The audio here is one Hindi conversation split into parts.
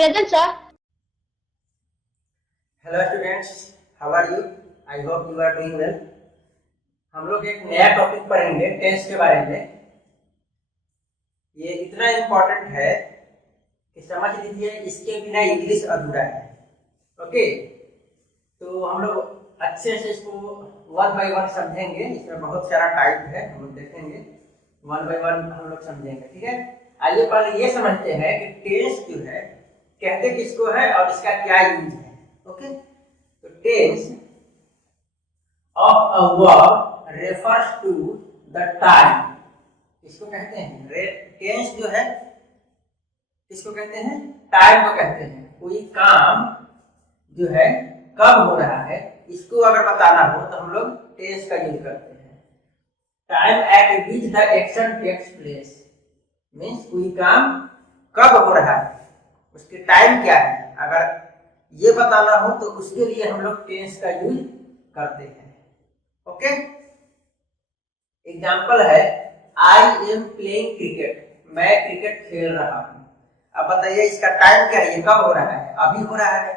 Present, sir. Hello students, how are you? I hope you are doing well. हम लोग एक नया टॉपिक पढ़ेंगे टेंस के बारे में। ये इतना इम्पोर्टेंट है कि समझ लीजिए, इसके बिना इंग्लिश अधूरा है। ओके, तो हम लोग अच्छे से इसको वन बाय वन समझेंगे। इसमें बहुत सारा टाइप है, हम लोग देखेंगे वन बाय वन हम लोग समझेंगे। ठीक है, आइए पहले ये समझते हैं कि टेंस जो है कहते किसको है और इसका क्या यूज है। ओके, तो tense of a verb refers to the time. इसको कहते हैं टेंस जो है, इसको कहते हैं टाइम को कहते हैं। कोई काम जो है कब हो रहा है, इसको अगर बताना हो तो हम लोग टेंस का यूज करते हैं। Time at which the action takes place means कोई काम कब हो रहा है, उसके टाइम क्या है, अगर ये बताना हो तो उसके लिए हम लोग टेंस का यूज करते हैं। ओके, एग्जाम्पल है आई एम प्लेइंग क्रिकेट, मैं क्रिकेट खेल रहा हूं। अब बताइए इसका टाइम क्या है, ये कब हो रहा है, अभी हो रहा है।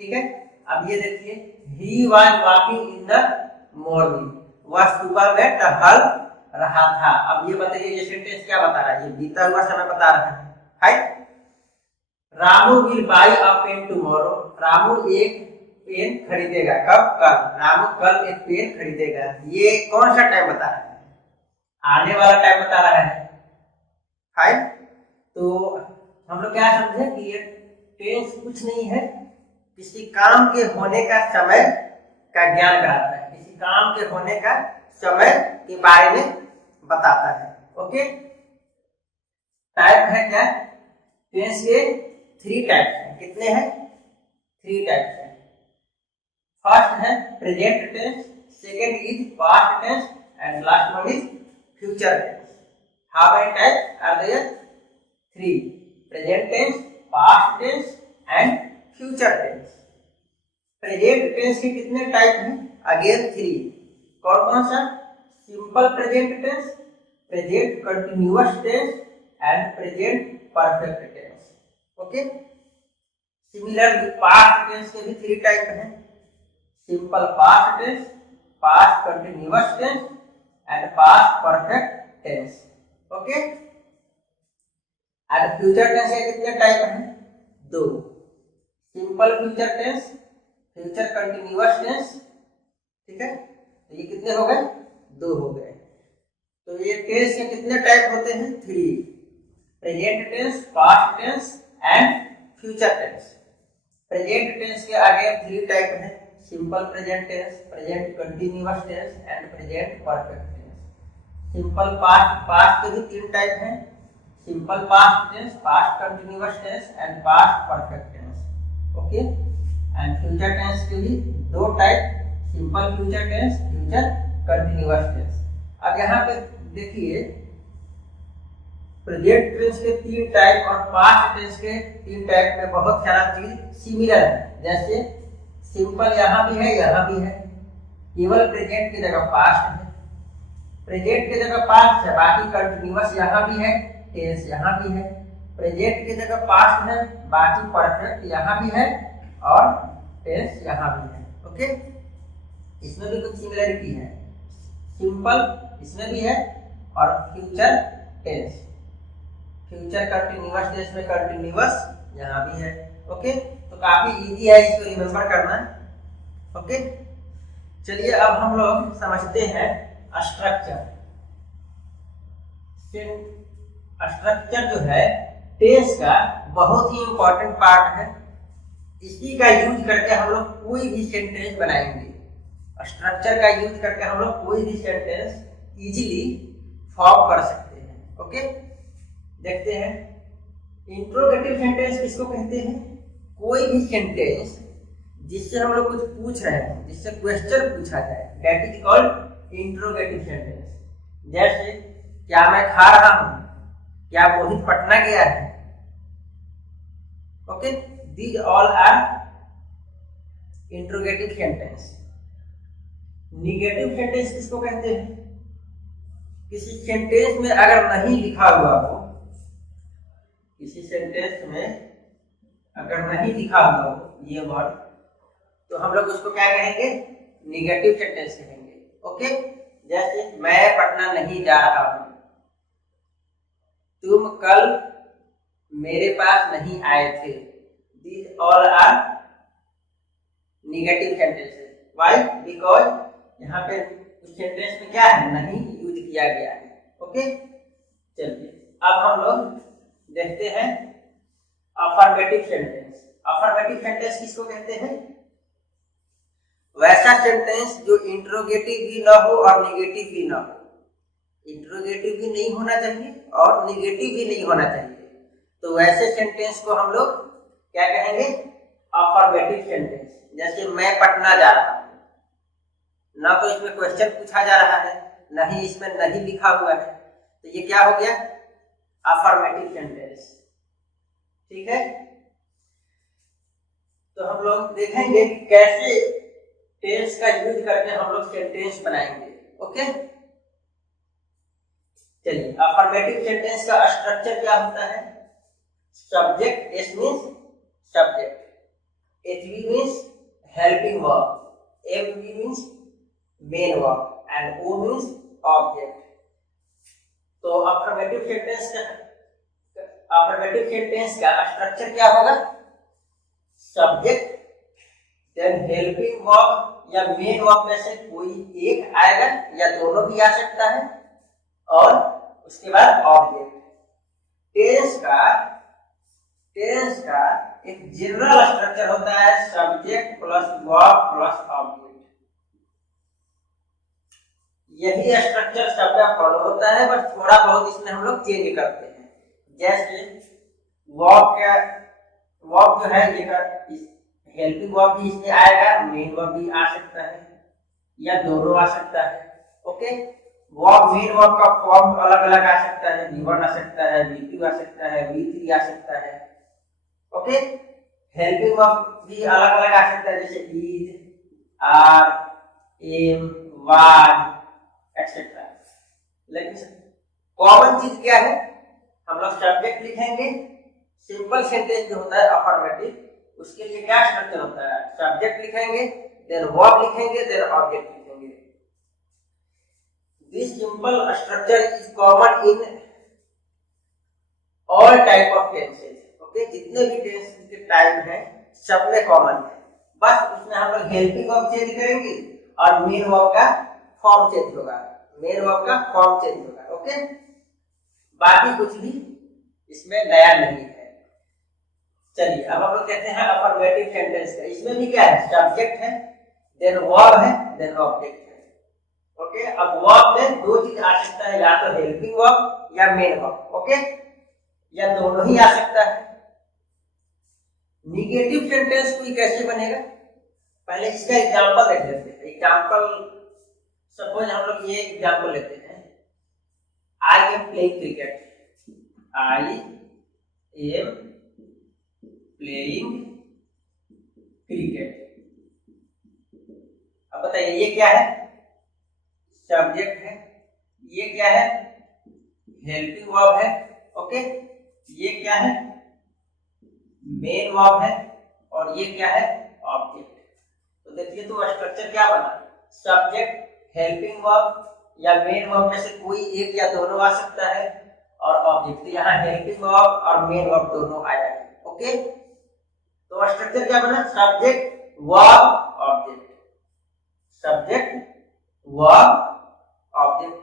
ठीक है, अब ये देखिए, he was walking in the morning, वह सुबह में टहल रहा था। अब ये बताइए ये सेंटेंस क्या बता रहा है, ये बीता हुआ समय बता रहा है। Ramu will buy a pen tomorrow, Ramu एक पेन खरीदेगा। कब? कल। रामू कल एक पेन खरीदेगा। ये कौन सा टाइम बता रहा है, आने वाला टाइम बता रहा है। तो हम लोग क्या समझे कि ये टेंस कुछ नहीं है, किसी काम के होने का समय का ज्ञान कराता है, किसी काम के होने का समय के बारे में बताता है। ओके, टाइप है क्या, टेंस के 3 टाइप्स हैं। कितने हैं? 3 टाइप्स हैं। फर्स्ट है present tense, second is past tense and last one is future tense. How many types are there? 3, present tense, past tense and future tense. Present tense के कितने टाइप हैं? अगेन 3। कौन कौन सा? Simple present tense, present continuous tense and present perfect tense. Okay, similar past tense के भी 3 टाइप हैं, simple past tense, past continuous tense and past perfect tense. Okay, and future tense के कितने टाइप हैं? 2, simple future tense, future continuous tense. ठीक है, तो ये कितने हो गए? 2 हो गए। तो ये टेंस के कितने टाइप होते हैं? 3, present tense, past tense and future tense. Present tense के आगे 3 टाइप हैं, simple present tense, present continuous tense and present perfect tense. Simple past के भी 3 टाइप हैं, simple past tense, past continuous tense and past perfect tense. Okay, and future tense के भी 2 type, simple future tense, future continuous tense. अब यहाँ पे देखिए, प्रेजेंट टेंस के 3 टाइप और पास्ट टेंस के 3 टाइप में बहुत सारा चीज सिमिलर है। जैसे सिंपल यहाँ भी है, यहाँ भी है, केवल प्रेजेंट की जगह पास्ट है, प्रेजेंट की जगह पास्ट है, बाकी कंटिन्यूअस यहाँ भी है, टेंस यहाँ भी है, प्रेजेंट की जगह पास्ट है, बाकी परफेक्ट यहाँ भी है और टेंस यहाँ भी है। ओके, इसमें भी कुछ सिमिलरिटी है, सिंपल इसमें भी है और future tense, future continuous tense में कंटिन्यूअस यहाँ भी है। ओके, तो काफी इजी है इसको रिमेम्बर करना। ओके, चलिए अब हम लोग समझते हैं स्ट्रक्चर। स्ट्रक्चर जो है टेंस का बहुत ही इंपॉर्टेंट पार्ट है, इसी का यूज करके हम लोग कोई भी सेंटेंस बनाएंगे। स्ट्रक्चर का यूज करके हम लोग कोई भी सेंटेंस इजीली फॉर्म कर सकते हैं। ओके, देखते हैं इंट्रोगेटिव सेंटेंस किसको कहते हैं? कोई भी सेंटेंस जिससे हम लोग कुछ पूछ रहे हैं, जिससे क्वेश्चन पूछा जाए, that is called interrogative sentence. जैसे क्या मैं खा रहा हूं, क्या मोहित पटना गया है। Okay, these all are interrogative sentence. Negative sentence किसको कहते हैं? किसी सेंटेंस में अगर नहीं लिखा हुआ हो, किसी सेंटेंस में अगर नहीं लिखा हुआ हो ये वर्ड तो हम लोग उसको क्या कहेंगे, निगेटिव सेंटेंस कहेंगे। ओके, जैसे मैं पटना नहीं जा रहा हूं, तुम कल मेरे पास नहीं आए थे, these all are negative sentences. Why? Because यहाँ पे उस सेंटेंस में क्या है, नहीं यूज किया गया है। ओके, चलिए अब हम लोग देखते हैं अफर्मेटिव सेंटेंस। अफर्मेटिव सेंटेंस किसको कहते हैं, वैसा सेंटेंस जो इंट्रोगेटिव भी ना हो और निगेटिव भी ना हो। इंट्रोगेटिव भी नहीं होना चाहिए और निगेटिव भी नहीं होना चाहिए, तो वैसे सेंटेंस को हम लोग क्या कहेंगे, अफर्मेटिव सेंटेंस। जैसे मैं पटना जा रहा हूं, ना तो इसमें क्वेश्चन पूछा जा रहा है, ना ही इसमें नहीं लिखा हुआ है, तो ये क्या हो गया, अफर्मेटिव सेंटेंस। ठीक है, तो हम लोग देखेंगे कि कैसे टेंस का यूज करके हम लोग सेंटेंस बनाएंगे। ओके, चलिए अफर्मेटिव सेंटेंस का स्ट्रक्चर क्या होता है, subject, S means subject, HV means helping verb, MV means main verb and O means object. तो अफर्मेटिव सेंटेंस का स्ट्रक्चर क्या होगा, सब्जेक्ट, देन हेल्पिंग वर्ब या मेन वर्ब में से कोई एक आएगा या दोनों भी आ सकता है, और उसके बाद ऑब्जेक्ट। टेंस का एक जनरल स्ट्रक्चर होता है, subject plus verb plus object. यही स्ट्रक्चर सबका फॉलो होता है, बस थोड़ा बहुत इसमें हम लोग चेंज करते हैं। जैसे वर्ब जो है ये हेल्पिंग वर्ब भी इसमें आएगा, मेन वर्ब भी आ सकता है या दोनों आ सकता है। ओके, वर्ब मेन वर्ब का फॉर्म अलग अलग आ सकता है, V1 आ सकता है, V2 आ सकता है, V3 आ सकता है। ओके, हेल्पिंग वर्ब भी अलग अलग आ सकता है, जैसे is, are, am, was etcetera. लेकिन कॉमन चीज क्या है, हम लोग सब्जेक्ट लिखेंगे, सिंपल सेंटेंस जो होता है अफर्मेटिव, उसके लिए क्या स्ट्रक्चर होता है, सब्जेक्ट लिखेंगे, देन वर्ब लिखेंगे, देन ऑब्जेक्ट लिखेंगे। This simple structure is common in all type of tenses. Okay, जितने भी टेंस के टाइप है सब में कॉमन है, बस उसमें हम लोग हेल्पिंग वर्ब चेंज करेंगे और मेन वर्ब का फॉर्म चेंज होगा, ओके, बाकी कुछ भी इसमें नया नहीं है। चलिए अब हम लोग कहते हैं अफर्मेटिव सेंटेंस का। इसमें भी क्या है, सब्जेक्ट है, देन वर्ब है, देन ऑब्जेक्ट है। ओके, अब वर्ब में दो चीज आ सकता है, या तो हेल्पिंग वर्ब या मेन वर्ब। ओके, या दोनों ही आ सकता है। निगेटिव सेंटेंस कोई कैसे बनेगा, पहले इसका एग्जांपल देख लेते हैं। एग्जांपल सपोज हम लोग ये एग्जांपल लेते हैं, I am playing cricket, I am playing cricket. अब बताइए ये क्या है, सब्जेक्ट है, ये क्या है, हेल्पिंग वर्ब है। ओके, ये क्या है, मेन वर्ब है, और ये क्या है, ऑब्जेक्ट। तो देखिए तो स्ट्रक्चर क्या बना, सब्जेक्ट, हेल्पिंग वर्ब या मेन वर्ब में से कोई एक या दोनों आ सकता है, और ऑब्जेक्ट। तो यहाँ हेल्पिंग वर्ब और मेन वर्ब दोनों आया है। ओके, तो स्ट्रक्चर क्या बना, subject, verb, object, subject, verb, object,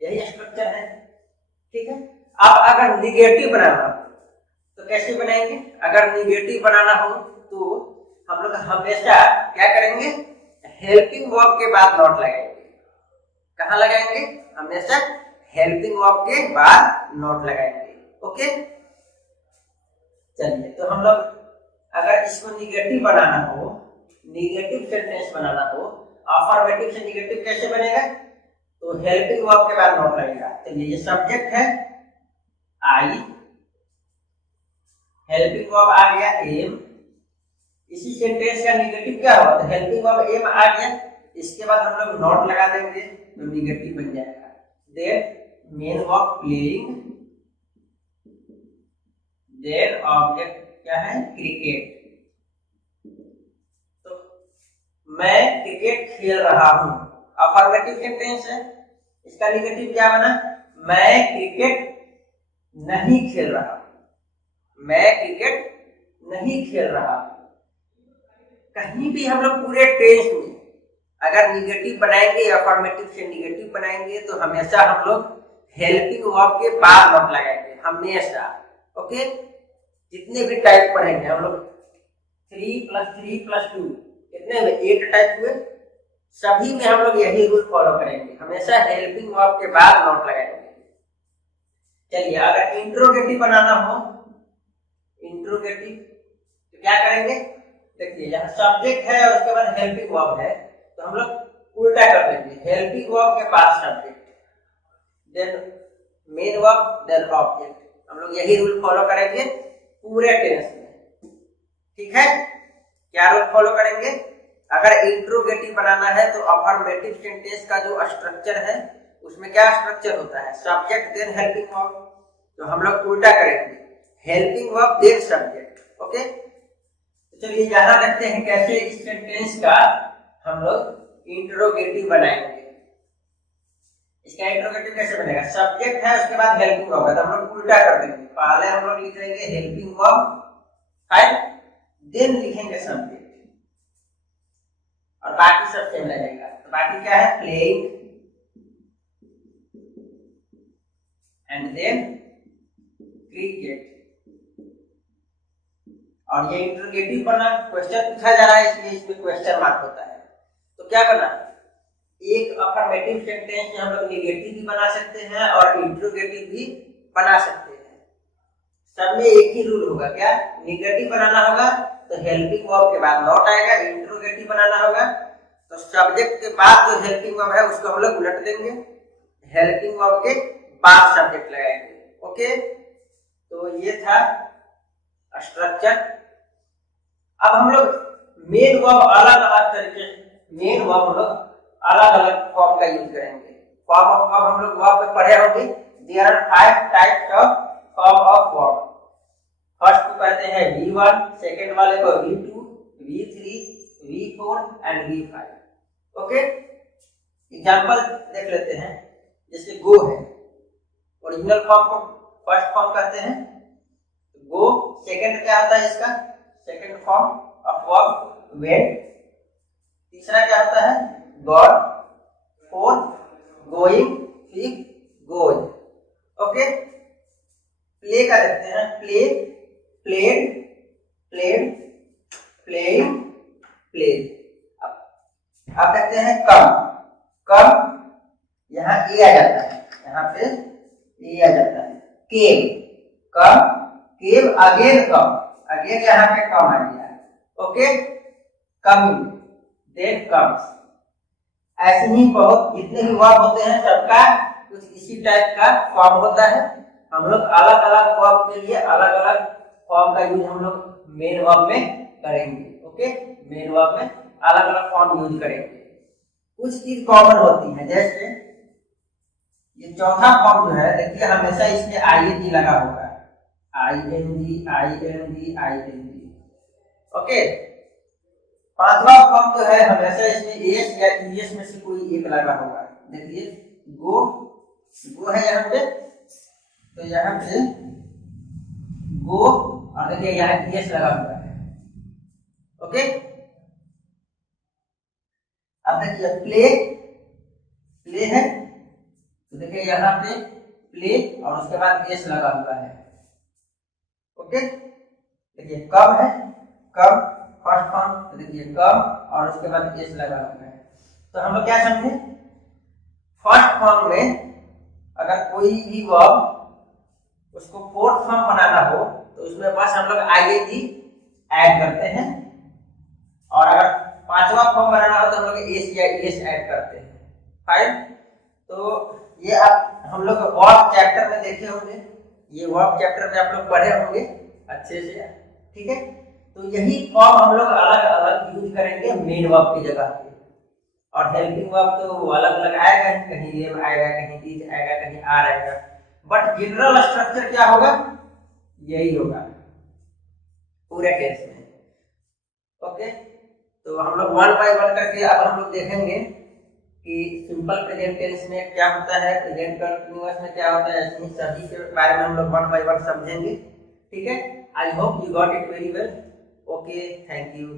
यही स्ट्रक्चर है। ठीक है, अब अगर निगेटिव बनाना हो तो कैसे बनाएंगे, अगर निगेटिव बनाना हो तो हम लोग हमेशा क्या करेंगे, हेल्पिंग वर्ब के बाद नॉट लगाएंगे। कहाँ लगाएंगे, हमेशा हेल्पिंग वर्ब के बाद नॉट लगाएंगे। ओके, चलिए तो हम लोग अगर इसको निगेटिव बनाना हो, निगेटिव सेंटेंस बनाना हो, अफर्मेटिव से निगेटिव कैसे बनेगा, तो हेल्पिंग वर्ब के बाद नॉट लगेगा। चलिए ये सब्जेक्ट है आई, हेल्पिंग वर्ब आ गया एम, इसी सेंटेंस का निगेटिव क्या होगा, तो हेल्पिंग वर्ब एम आ गया, इसके बाद हम लोग नॉट लगा देंगे तो निगेटिव बन जाएगा। Then main verb playing, then object क्या है, क्रिकेट। तो मैं क्रिकेट खेल रहा हूं, अफर्मेटिव सेंटेंस है। इसका निगेटिव क्या बना, मैं क्रिकेट नहीं खेल रहा, मैं क्रिकेट नहीं खेल रहा। कहीं भी हम लोग पूरे टेंस में अगर निगेटिव बनाएंगे, अफर्मेटिव से निगेटिव बनाएंगे, तो हमेशा हम लोग हेल्पिंग वर्ब के बाद नॉट लगाएंगे, हमेशा। ओके, जितने भी टाइप पढ़ेंगे हम लोग 3 + 3 + 2 कितने में 8 टाइप हुए, सभी में हम लोग यही रूल फॉलो करेंगे, हमेशा हेल्पिंग वर्ब के बाद नॉट लगाएंगे। चलिए, अगर इंट्रोगेटिव बनाना हो, इंट्रोगेटिव, तो क्या करेंगे, देखिए यहाँ सब्जेक्ट है और उसके बाद हेल्पिंग वर्ब है, तो हम लोग उल्टा कर देंगे, हेल्पिंग वर्ब के बाद subject, then main verb, then object. हम लोग यही रूल फॉलो करेंगे पूरे टेंस में, ठीक है। क्या रूल फॉलो करेंगे, अगर इंट्रोगेटिव बनाना है तो अफर्मेटिव सेंटेंस का जो स्ट्रक्चर है उसमें क्या स्ट्रक्चर होता है, सब्जेक्ट देन हेल्पिंग वर्ब, तो हम लोग उल्टा करेंगे, helping verb then subject. Okay, चलिए यहाँ देखते हैं कैसे इस सेंटेंस का हम लोग इंट्रोगेटिव बनाएंगे। इसका इंट्रोगेटिव कैसे बनेगा, सब्जेक्ट है उसके बाद हेल्पिंग वर्ब है, तो हम लोग उल्टा कर देंगे, पहले हम लोग लिख देंगे हेल्पिंग वर्ब, फाइन, देन लिखेंगे सब्जेक्ट, और बाकी सब सेम रहेगा। तो बाकी क्या है, प्लेइंग एंड देन क्रिकेट। और ये इंट्रोगेटिव बना, क्वेश्चन पूछा जा रहा है इसलिए इसमें क्वेश्चन मार्क होता है। तो क्या बना, एक अफर्मेटिव सेंटेंस में हम लोग निगेटिव भी बना सकते हैं और इंट्रोगेटिव भी बना सकते हैं। सब में एक ही रूल होगा, क्या, निगेटिव बनाना होगा तो हेल्पिंग वर्ब के बाद नॉट आएगा, इंट्रोगेटिव बनाना होगा तो सब्जेक्ट के बाद जो हेल्पिंग वर्ब है उसको हम लोग उलट देंगे, हेल्पिंग वर्ब के बाद सब्जेक्ट लगाएंगे। ओके, तो ये था स्ट्रक्चर। अब हम लोग मेन वर्ब अलग अलग तरीके, मेन वर्ब हम लोग अलग अलग फॉर्म का यूज करेंगे। फॉर्म ऑफ वर्ब हम लोग वर्ब में पढ़े होंगे, there are 5 types of form of verb. First को कहते हैं V1, सेकंड वाले को V2, V3, V4 and V5। Okay, example देख लेते हैं, जैसे गो है, ओरिजिनल फॉर्म को फर्स्ट फॉर्म कहते हैं गो, सेकंड क्या होता है इसका, second form of verb went, तीसरा क्या होता है God, fourth going, fifth goes. Okay, play का देखते हैं, play, played, played, playing, played. अब देखते हैं कम, कम यहाँ ए आ जाता है, यहाँ पे ए आ जाता है, केम, कम, केम, अगेन कम, अगेन यहाँ पे कम आ गया है। Okay, coming, then comes. ऐसे ही बहुत जितने भी वर्ब होते हैं सबका कुछ इसी टाइप का फॉर्म होता है। हम लोग अलग अलग वर्ब के लिए अलग अलग फॉर्म का यूज हम लोग मेन वर्ब में करेंगे। ओके, मेन वर्ब में अलग अलग फॉर्म यूज करेंगे। कुछ चीज कॉमन होती है, जैसे ये चौथा फॉर्म जो है, देखिए हमेशा इसमें आईएनजी लगा होगा, आईएनजी, आईएनजी, आईएनजी। ओके, पांचवा फॉर्म जो है हमेशा इसमें एस या ईएस में से कोई एक लगा होगा। देखिए गो, गो है यहाँ पे, तो यहाँ पे गो, और देखिए यहाँ ईएस लगा हुआ है। ओके, अब देखिए प्ले, प्ले है तो देखिए यहाँ पे प्ले और उसके बाद एस लगा हुआ है। ओके, देखिए कब है, कब फर्स्ट फॉर्म, तो देखिए कब और उसके बाद एस लगा हुआ है। तो हम लोग क्या समझे, फर्स्ट फॉर्म में अगर कोई भी वर्ब उसको फोर्थ फॉर्म बनाना हो तो उसमें बस हम लोग आईएनजी ऐड करते हैं, और अगर पांचवा फॉर्म बनाना हो तो हम लोग एस या एस ऐड करते हैं। फाइन, तो ये आप हम लोग वर्ब चैप्टर में देखे होंगे, ये वर्ब चैप्टर में आप लोग पढ़े होंगे अच्छे से, ठीक है। तो यही फॉर्म हम लोग अलग अलग यूज करेंगे मेन वर्ब की जगह पे, और हेल्पिंग वर्ब तो अलग अलग आएगा, कहीं एम आएगा, कहीं इज आएगा, कहीं आर आएगा, बट जनरल स्ट्रक्चर क्या होगा, यही होगा। पूरे टेंस में। ओके, तो हम लोग वन बाय वन करके अब हम लोग देखेंगे कि सिंपल प्रेजेंट टेंस में क्या होता है, प्रेजेंट कंटिन्यूअस में क्या होता है, ऐसे सभी के बारे में हम लोग वन बाय वन समझेंगे। ठीक है, आई hope you got it very well. Okay, thank you.